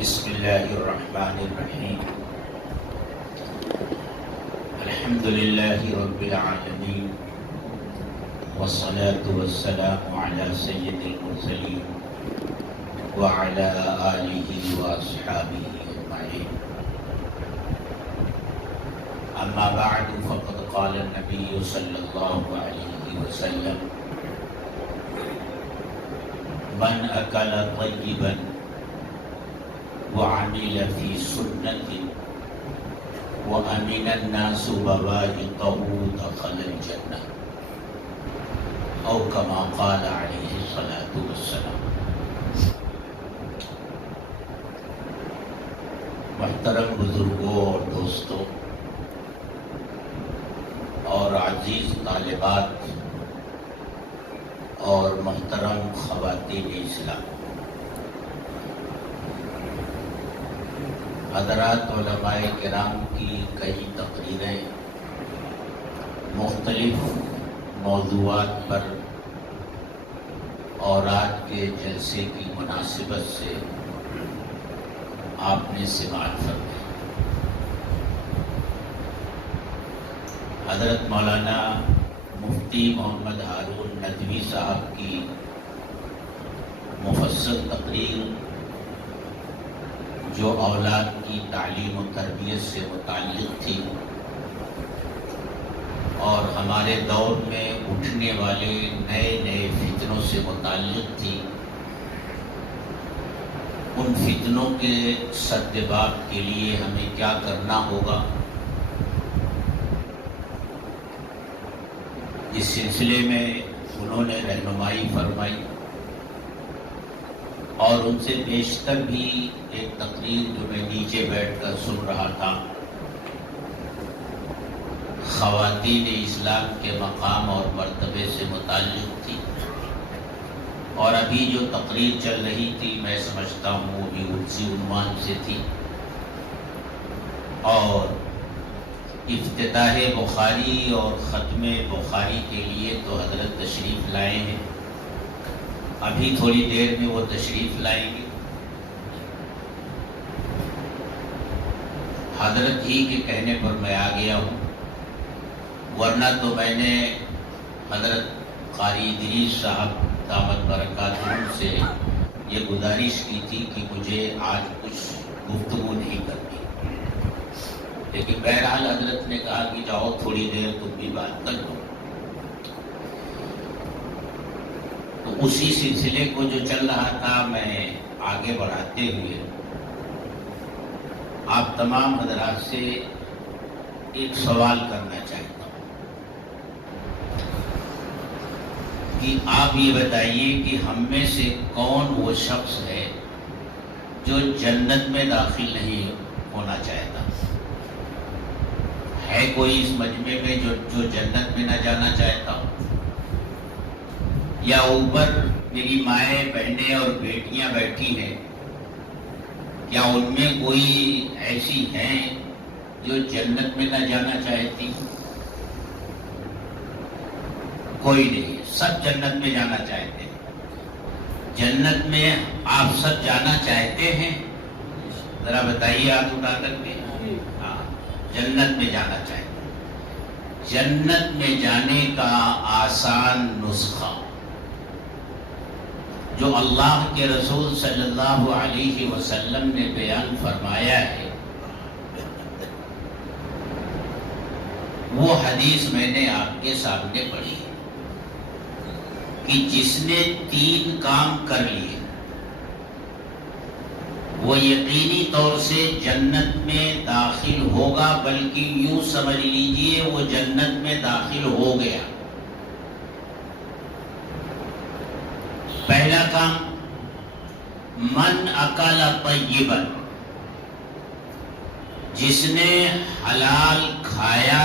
بسم اللہ الرحمن الرحیم الحمد للہ رب العالمین والصلاة والسلام علی سید المرسلین وعلی آلہ واصحابہ اجمعین اما بعد فقد قال النبی صلی اللہ علیہ وسلم من اکل طیبا وعمل في سنة وأمن الناس بوائقه دخل الجنة أو كما قال عليه الصلاة والسلام۔ محترم بزرگوں اور دوستوں اور عزیز طالبات اور محترم خواتین اسلام، حضرات علماء کرام کی کئی تقریریں مختلف موضوعات پر اور آج کے جلسے کی مناسبت سے آپ نے سماعت فرمائی۔ حضرت مولانا مفتی محمد ہارون ندوی صاحب کی مفصل تقریر جو اولاد کی تعلیم و تربیت سے متعلق تھی اور ہمارے دور میں اٹھنے والے نئے فتنوں سے متعلق تھی، ان فتنوں کے سدباب کے لیے ہمیں کیا کرنا ہوگا، اس سلسلے میں انہوں نے رہنمائی فرمائی۔ اور ان سے بیشتر بھی ایک تقریر جو میں نیچے بیٹھ کر سن رہا تھا، خواتین اسلام کے مقام اور مرتبے سے متعلق تھی، اور ابھی جو تقریر چل رہی تھی میں سمجھتا ہوں وہ بھی اسی عنوان سے تھی، اور افتتاح بخاری اور ختم بخاری کے لیے تو حضرت تشریف لائے ہیں، ابھی تھوڑی دیر میں وہ تشریف لائیں گے۔ حضرت ہی کے کہنے پر میں آ گیا ہوں، ورنہ تو میں نے حضرت قاری ادریس صاحب دامت برکاتہم سے یہ گزارش کی تھی کہ مجھے آج کچھ گفتگو نہیں کرنی، لیکن بہرحال حضرت نے کہا کہ جاؤ تھوڑی دیر تم بھی بات کر لو۔ اسی سلسلے کو جو چل رہا تھا میں آگے بڑھاتے ہوئے آپ تمام حضرات سے ایک سوال کرنا چاہتا ہوں کہ آپ یہ بتائیے کہ ہم میں سے کون وہ شخص ہے جو جنت میں داخل نہیں ہونا چاہتا؟ ہے کوئی اس مجمع میں جو جنت میں نہ جانا چاہتا ہو؟ یا اوپر میری مائیں بہنیں اور بیٹیاں بیٹھی ہیں، کیا ان میں کوئی ایسی ہیں جو جنت میں نہ جانا چاہتی؟ کوئی نہیں، سب جنت میں جانا چاہتے ہیں۔ جنت میں آپ سب جانا چاہتے ہیں؟ ذرا بتائیے آپ اٹھا کر کے۔ ہاں، جنت میں جانا چاہتے ہیں۔ جنت میں جانے کا آسان نسخہ جو اللہ کے رسول صلی اللہ علیہ وسلم نے بیان فرمایا ہے، وہ حدیث میں نے آپ کے سامنے پڑھی کہ جس نے 3 کام کر لیے وہ یقینی طور سے جنت میں داخل ہوگا، بلکہ یوں سمجھ لیجئے وہ جنت میں داخل ہو گیا۔ پہلا کام، من اکل طیبا، جس نے حلال کھایا،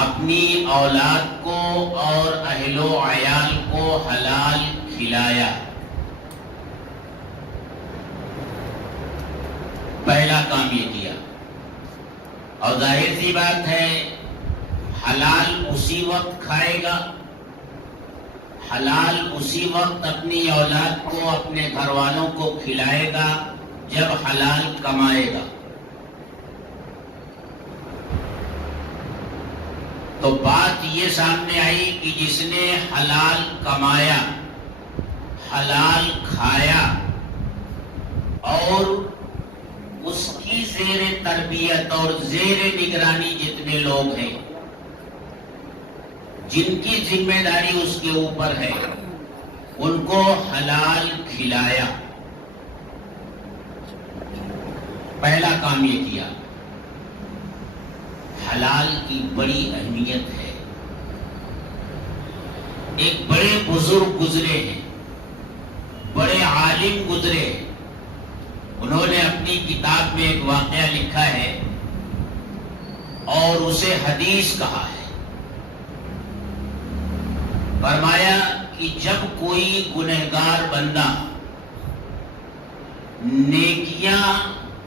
اپنی اولاد کو اور اہل و عیال کو حلال کھلایا۔ پہلا کام یہ کیا، اور ظاہر سی بات ہے حلال اسی وقت کھائے گا، حلال اسی وقت اپنی اولاد کو، اپنے گھر والوں کو کھلائے گا جب حلال کمائے گا۔ تو بات یہ سامنے آئی کہ جس نے حلال کمایا، حلال کھایا اور اس کی زیر تربیت اور زیر نگرانی جتنے لوگ ہیں، جن کی ذمہ داری اس کے اوپر ہے، ان کو حلال کھلایا، پہلا کام یہ کیا۔ حلال کی بڑی اہمیت ہے۔ ایک بڑے بزرگ گزرے ہیں، بڑے عالم گزرے ہیں، انہوں نے اپنی کتاب میں ایک واقعہ لکھا ہے اور اسے حدیث کہا ہے۔ فرمایا کہ جب کوئی گنہگار بندہ نیکیاں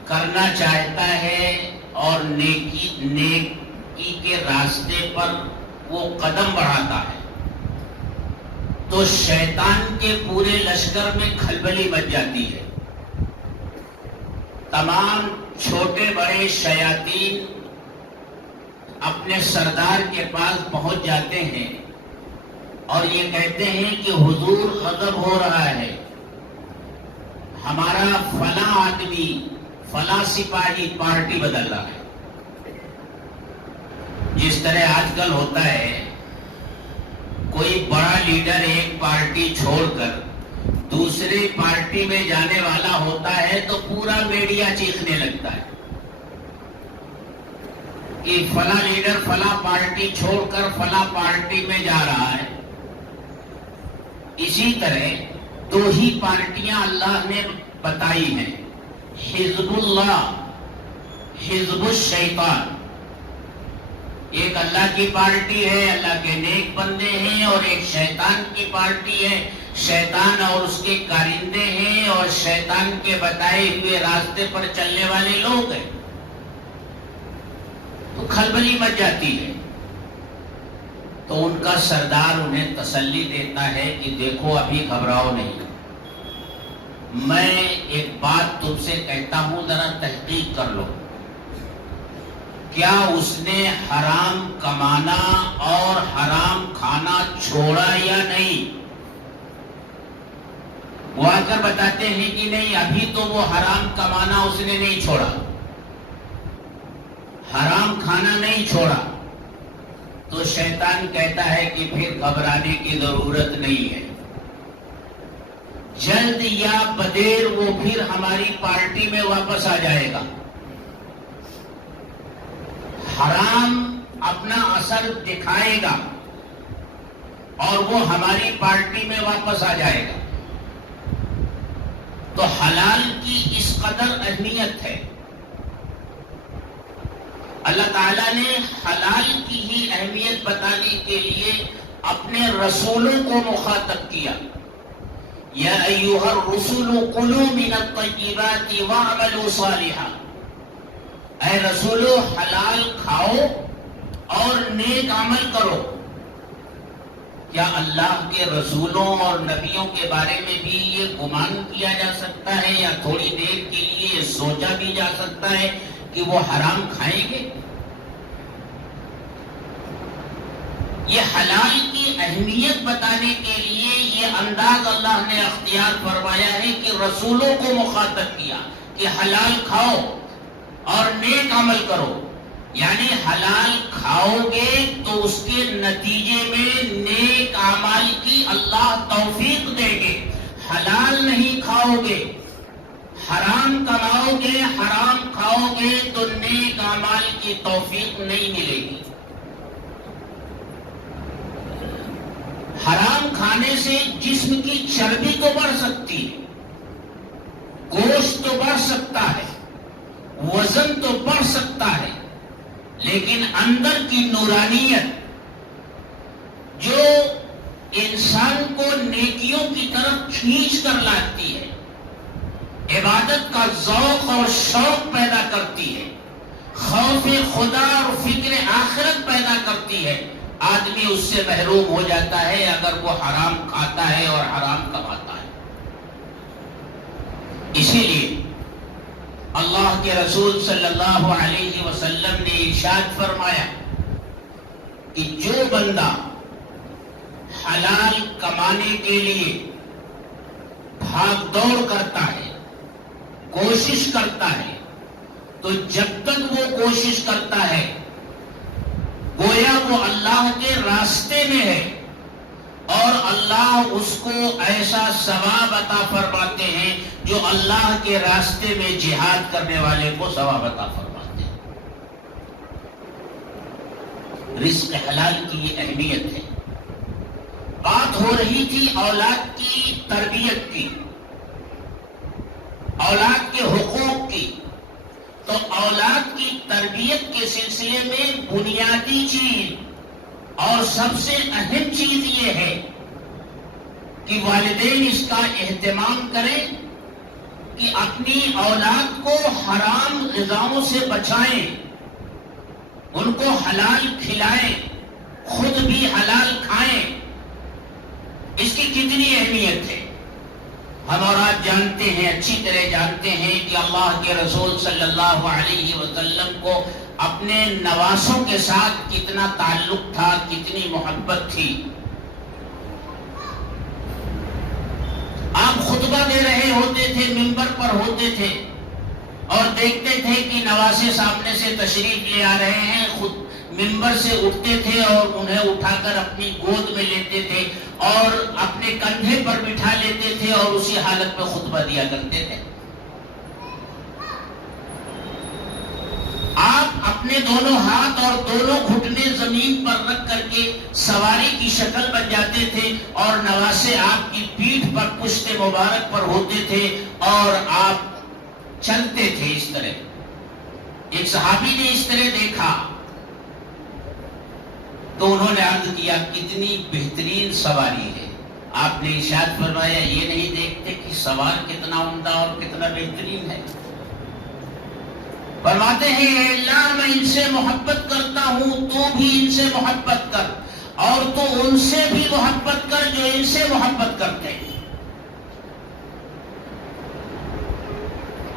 کرنا چاہتا ہے اور نیکی کے راستے پر وہ قدم بڑھاتا ہے تو شیطان کے پورے لشکر میں کھلبلی مچ جاتی ہے۔ تمام چھوٹے بڑے شیاطین اپنے سردار کے پاس پہنچ جاتے ہیں اور یہ کہتے ہیں کہ حضور غضب ہو رہا ہے، ہمارا فلاں آدمی، فلاں سپاہی پارٹی بدل رہا ہے۔ جس طرح آج کل ہوتا ہے، کوئی بڑا لیڈر ایک پارٹی چھوڑ کر دوسری پارٹی میں جانے والا ہوتا ہے تو پورا میڈیا چیخنے لگتا ہے کہ فلاں لیڈر فلاں پارٹی چھوڑ کر فلاں پارٹی میں جا رہا ہے۔ اسی طرح دو ہی پارٹیاں اللہ نے بتائی ہیں، حزب اللہ، حزب الشیطان۔ ایک اللہ کی پارٹی ہے، اللہ کے نیک بندے ہیں، اور ایک شیطان کی پارٹی ہے، شیطان اور اس کے کارندے ہیں اور شیطان کے بتائے ہوئے راستے پر چلنے والے لوگ ہیں۔ تو کھلبلی مچ جاتی ہے۔ تو ان کا سردار انہیں تسلی دیتا ہے کہ دیکھو ابھی گھبراؤ نہیں، میں ایک بات تم سے کہتا ہوں، ذرا تحقیق کر لو، کیا اس نے حرام کمانا اور حرام کھانا چھوڑا یا نہیں؟ وہ آ کر بتاتے ہیں کہ نہیں، ابھی تو وہ حرام کمانا اس نے نہیں چھوڑا، حرام کھانا نہیں چھوڑا۔ تو شیطان کہتا ہے کہ پھر گھبرانے کی ضرورت نہیں ہے، جلد یا بدیر وہ پھر ہماری پارٹی میں واپس آ جائے گا، حرام اپنا اثر دکھائے گا اور وہ ہماری پارٹی میں واپس آ جائے گا۔ تو حلال کی اس قدر اہمیت ہے۔ اللہ تعالیٰ نے حلال کی ہی اہمیت بتانے کے لیے اپنے رسولوں کو مخاطب کیا، یا ایھا الرسل کلوا من الطیبات واعملوا صالحا، اے رسولو حلال کھاؤ اور نیک عمل کرو۔ کیا اللہ کے رسولوں اور نبیوں کے بارے میں بھی یہ گمان کیا جا سکتا ہے یا تھوڑی دیر کے لیے یہ سوچا بھی جا سکتا ہے کہ وہ حرام کھائیں گے؟ یہ حلال کی اہمیت بتانے کے لیے یہ انداز اللہ نے اختیار فرمایا ہے کہ رسولوں کو مخاطب کیا کہ حلال کھاؤ اور نیک عمل کرو، یعنی حلال کھاؤ گے تو اس کے نتیجے میں نیک اعمال کی اللہ توفیق دے گے۔ حلال نہیں کھاؤ گے، حرام کماؤ گے، حرام کھاؤ گے تو نیک اعمال کی توفیق نہیں ملے گی۔ حرام کھانے سے جسم کی چربی تو بڑھ سکتی ہے، گوشت تو بڑھ سکتا ہے، وزن تو بڑھ سکتا ہے، لیکن اندر کی نورانیت جو انسان کو نیکیوں کی طرف کھینچ کر لاتی ہے، عبادت کا ذوق اور شوق پیدا کرتی ہے، خوف خدا اور فکر آخرت پیدا کرتی ہے، آدمی اس سے محروم ہو جاتا ہے اگر وہ حرام کھاتا ہے اور حرام کماتا ہے۔ اسی لیے اللہ کے رسول صلی اللہ علیہ وسلم نے ارشاد فرمایا کہ جو بندہ حلال کمانے کے لیے بھاگ دوڑ کرتا ہے، کوشش کرتا ہے، تو جب تک وہ کوشش کرتا ہے گویا وہ اللہ کے راستے میں ہے، اور اللہ اس کو ایسا ثواب عطا فرماتے ہیں جو اللہ کے راستے میں جہاد کرنے والے کو ثواب عطا فرماتے ہیں۔ رزق حلال کی یہ اہمیت ہے۔ بات ہو رہی تھی اولاد کی تربیت کی، اولاد کے حقوق کی، تو اولاد کی تربیت کے سلسلے میں بنیادی چیز اور سب سے اہم چیز یہ ہے کہ والدین اس کا اہتمام کریں کہ اپنی اولاد کو حرام غذاؤں سے بچائیں، ان کو حلال کھلائیں، خود بھی حلال کھائیں۔ اس کی کتنی اہمیت ہے ہم اور آپ جانتے ہیں، اچھی طرح جانتے ہیں کہ اللہ کے رسول صلی اللہ علیہ وسلم کو اپنے نواسوں کے ساتھ کتنا تعلق تھا، کتنی محبت تھی۔ آپ خطبہ دے رہے ہوتے تھے، منبر پر ہوتے تھے اور دیکھتے تھے کہ نواسے سامنے سے تشریف لے آ رہے ہیں، خود منبر سے اٹھتے تھے اور انہیں اٹھا کر اپنی گود میں لیتے تھے اور اپنے کندھے پر بٹھا لیتے تھے اور اسی حالت میں خطبہ دیا کرتے تھے۔ آپ اپنے دونوں ہاتھ اور دونوں گھٹنے زمین پر رکھ کر کے سواری کی شکل بن جاتے تھے اور نواسے آپ کی پیٹھ پر پشت مبارک پر ہوتے تھے اور آپ چلتے تھے اس طرح۔ ایک صحابی نے اس طرح دیکھا تو انہوں نے عرض کیا کتنی بہترین سواری ہے۔ آپ نے ارشاد فرمایا یہ نہیں دیکھتے کہ سوار کتنا عمدہ اور کتنا بہترین ہے؟ فرماتے ہیں اے اللہ میں ان سے محبت کرتا ہوں، تو بھی ان سے محبت کر، اور تو ان سے بھی محبت کر جو ان سے محبت کرتے ہیں۔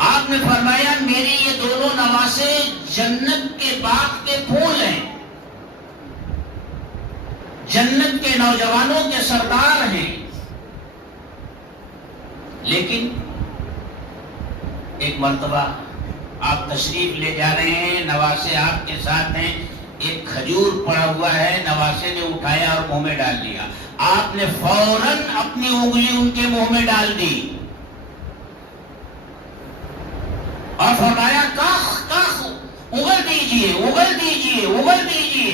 آپ نے فرمایا میری یہ دونوں نواسے جنت کے باغ کے پھول ہیں، جنت کے نوجوانوں کے سردار ہیں، لیکن ایک مرتبہ آپ تشریف لے جا رہے ہیں، نواسے آپ کے ساتھ ہیں، ایک کھجور پڑا ہوا ہے، نواسے نے اٹھایا اور منہ میں ڈال لیا۔ آپ نے فوراً اپنی انگلی ان کے منہ میں ڈال دی اور فرمایا کاخ کاخ، اگل دیجئے اگل دیجئے اگل دیجئے،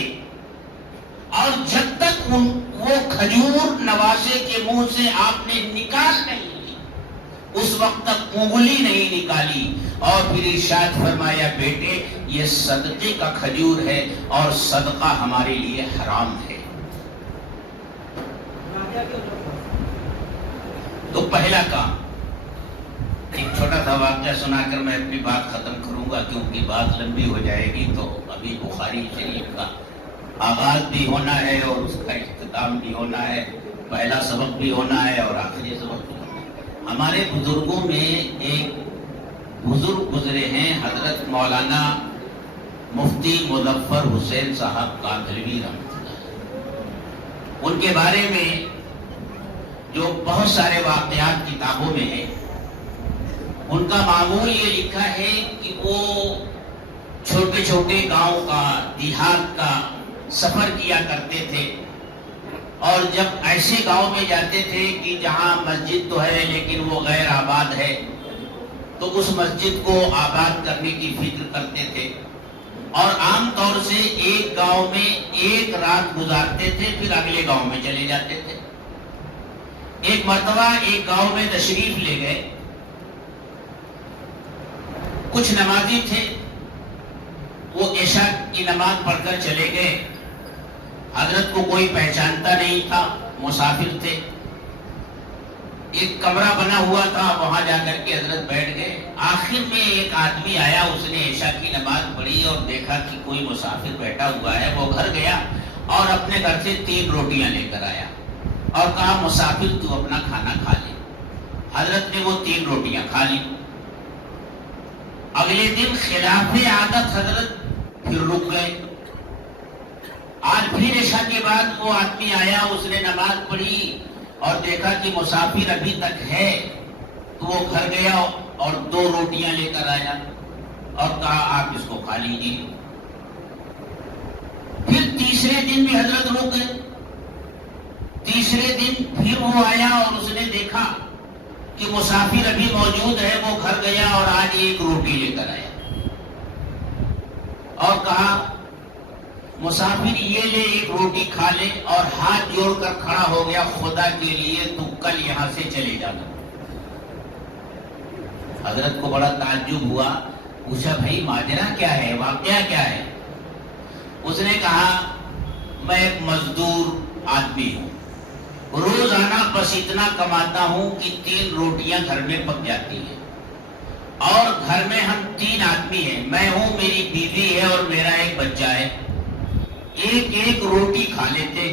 اور جب تک وہ کھجور نواسے کے منہ سے آپ نے نکال نہیں لی، اس وقت تک انگلی نہیں نکالی، اور پھر ارشاد فرمایا بیٹے یہ صدقے کا کھجور ہے اور صدقہ ہمارے لیے حرام ہے۔ تو پہلا کام، ایک چھوٹا سا واقعہ سنا کر میں اپنی بات ختم کروں گا کیونکہ بات لمبی ہو جائے گی، تو ابھی بخاری شریف کا آغاز بھی ہونا ہے اور اس کا اختتام بھی ہونا ہے، پہلا سبق بھی ہونا ہے اور آخری سبق بھی ہونا ہے۔ ہمارے بزرگوں میں ایک بزرگ گزرے ہیں، حضرت مولانا مفتی مظفر حسین صاحب کاندھلوی رحمۃ اللہ۔ ان کے بارے میں جو بہت سارے واقعات کتابوں میں ہیں، ان کا معمول یہ لکھا ہے کہ وہ چھوٹے چھوٹے گاؤں کا، دیہات کا سفر کیا کرتے تھے، اور جب ایسے گاؤں میں جاتے تھے کہ جہاں مسجد تو ہے لیکن وہ غیر آباد ہے، تو اس مسجد کو آباد کرنے کی فکر کرتے تھے، اور عام طور سے ایک گاؤں میں ایک رات گزارتے تھے، پھر اگلے گاؤں میں چلے جاتے تھے۔ ایک مرتبہ ایک گاؤں میں تشریف لے گئے، کچھ نمازی تھے، وہ عشاء کی نماز پڑھ کر چلے گئے، حضرت کو کوئی پہچانتا نہیں تھا، مسافر تھے، ایک کمرہ بنا ہوا تھا، وہاں جا کر کے حضرت بیٹھ گئے۔ آخر میں ایک آدمی آیا، اس نے عشاء کی نماز پڑھی اور دیکھا کہ کوئی مسافر بیٹھا ہوا ہے، وہ گھر گیا اور اپنے گھر سے 3 روٹیاں لے کر آیا اور کہا مسافر تو اپنا کھانا کھا لے۔ حضرت نے وہ 3 روٹیاں کھا لی۔ اگلے دن خلاف عادت حضرت پھر رک گئے۔ آج پھر عشاء کے بعد وہ آدمی آیا، اس نے نماز پڑھی اور دیکھا کہ مسافر ابھی تک ہے، تو وہ گھر گیا اور 2 روٹیاں لے کر آیا اور کہا آپ اس کو کھا لیجیے۔ پھر تیسرے دن بھی حضرت رک گئے۔ تیسرے دن پھر وہ آیا اور اس نے دیکھا کہ مسافر ابھی موجود ہے، وہ گھر گیا اور آج 1 روٹی لے کر آیا اور کہا مسافر یہ لے 1 روٹی کھا لے، اور ہاتھ جوڑ کر کھڑا ہو گیا، خدا کے لیے تو کل یہاں سے چلے جانا۔ حضرت کو بڑا تعجب ہوا، پوچھا بھائی ماجرا کیا ہے، واقعہ کیا ہے؟ اس نے کہا میں ایک مزدور آدمی ہوں، روزانہ بس اتنا کماتا ہوں کہ 3 روٹیاں گھر میں پک جاتی ہیں، اور گھر میں ہم 3 آدمی ہیں، میں ہوں، میری بیوی ہے اور میرا ایک بچہ ہے۔ 1 روٹی کھا لیتے۔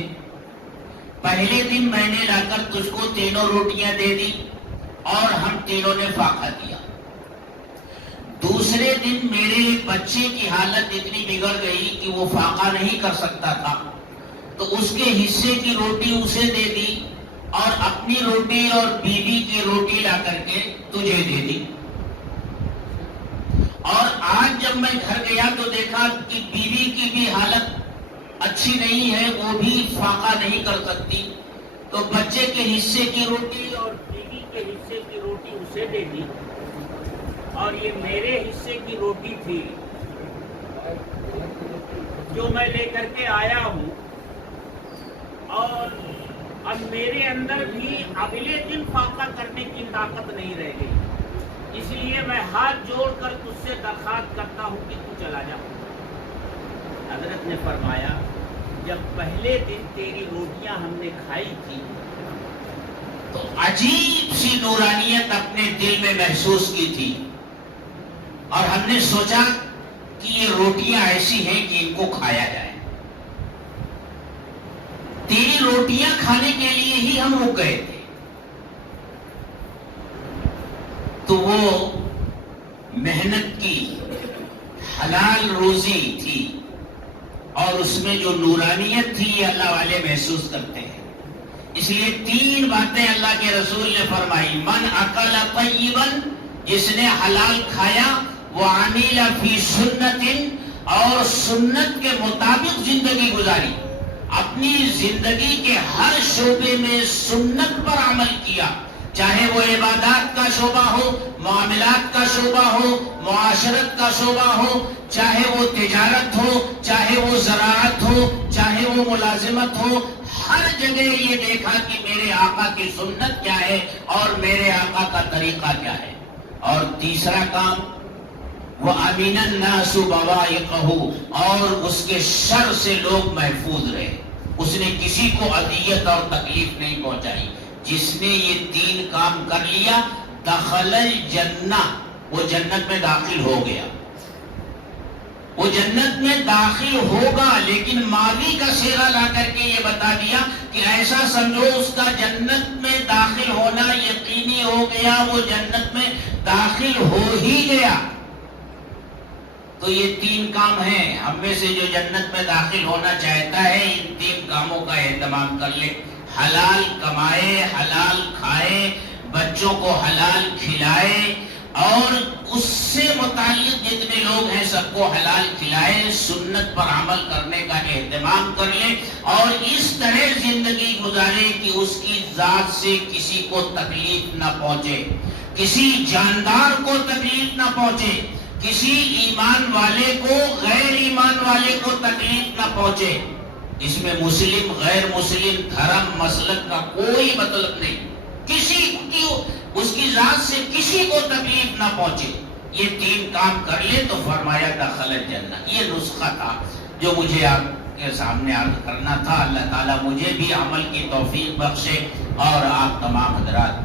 پہلے دن میں نے لا کر تجھ کو 3 روٹیاں دے دی اور ہم تینوں نے فاقہ دیا۔ دوسرے دن میرے بچے کی حالت اتنی بگڑ گئی کہ وہ فاقہ نہیں کر سکتا تھا، تو اس کے حصے کی روٹی اسے دے دی اور اپنی روٹی اور بیوی کی روٹی لا کر کے تجھے دے دی۔ اور آج جب میں گھر گیا تو دیکھا کہ بیوی کی بھی حالت اچھی نہیں ہے، وہ بھی فاقہ نہیں کر سکتی، تو بچے کے حصے کی روٹی اور بیوی کے حصے کی روٹی اسے دے دی، اور یہ میرے حصے کی روٹی تھی جو میں لے کر کے آیا ہوں، اور اب میرے اندر بھی اگلے دن فاقہ کرنے کی طاقت نہیں رہ گئی، اس لیے میں ہاتھ جوڑ کر تجھ سے درخواست کرتا ہوں کہ تو چلا جا۔ حضرت نے فرمایا جب پہلے دن تیری روٹیاں ہم نے کھائی تھی تو عجیب سی نورانیت اپنے دل میں محسوس کی تھی، اور ہم نے سوچا کہ یہ روٹیاں ایسی ہیں کہ ان کو کھایا جائے۔ تیری روٹیاں کھانے کے لیے ہی ہم رک گئے تھے۔ تو وہ محنت کی حلال روزی تھی، اور اس میں جو نورانیت تھی یہ اللہ والے محسوس کرتے ہیں۔ اس لیے 3 باتیں اللہ کے رسول نے فرمائی، من اکل طیبا، جس نے حلال کھایا، وہ عامل فی سنت، اور سنت کے مطابق زندگی گزاری، اپنی زندگی کے ہر شعبے میں سنت پر عمل کیا، چاہے وہ عبادات کا شعبہ ہو، معاملات کا شعبہ ہو، معاشرت کا شعبہ ہو، چاہے وہ تجارت ہو، چاہے وہ زراعت ہو، چاہے وہ ملازمت ہو، ہر جگہ یہ دیکھا کہ میرے آقا کی سنت کیا ہے اور میرے آقا کا طریقہ کیا ہے۔ اور تیسرا کام، وَأَمِنَ النَّاسُ بَوَائِقَهُ، اور اس کے شر سے لوگ محفوظ رہے، اس نے کسی کو اذیت اور تکلیف نہیں پہنچائی۔ جس نے یہ 3 کام کر لیا، دخل الجنہ، وہ جنت میں داخل ہو گیا، وہ جنت میں داخل ہوگا، لیکن ماضی کا صیغہ لا کر کے یہ بتا دیا کہ ایسا سمجھو اس کا جنت میں داخل ہونا یقینی ہو گیا، وہ جنت میں داخل ہو ہی گیا۔ تو یہ 3 کام ہیں، ہم میں سے جو جنت میں داخل ہونا چاہتا ہے ان 3 کاموں کا اہتمام کر لے، حلال کمائے، حلال کھائے، بچوں کو حلال کھلائے، اور اس سے متعلق جتنے لوگ ہیں سب کو حلال کھلائے، سنت پر عمل کرنے کا اہتمام کر لے، اور اس طرح زندگی گزارے کہ اس کی ذات سے کسی کو تکلیف نہ پہنچے، کسی جاندار کو تکلیف نہ پہنچے، کسی ایمان والے کو غیر ایمان والے کو تکلیف نہ پہنچے۔ اس میں مسلم غیر مسلم دھرم مسلک کا کوئی مطلب نہیں، کسی کی اس کی ذات سے کسی کو تکلیف نہ پہنچے۔ یہ 3 کام کر لے تو فرمایا دخل الجنہ۔ یہ نسخہ تھا جو مجھے آپ کے سامنے عرض کرنا تھا۔ اللہ تعالیٰ مجھے بھی عمل کی توفیق بخشے اور آپ تمام حضرات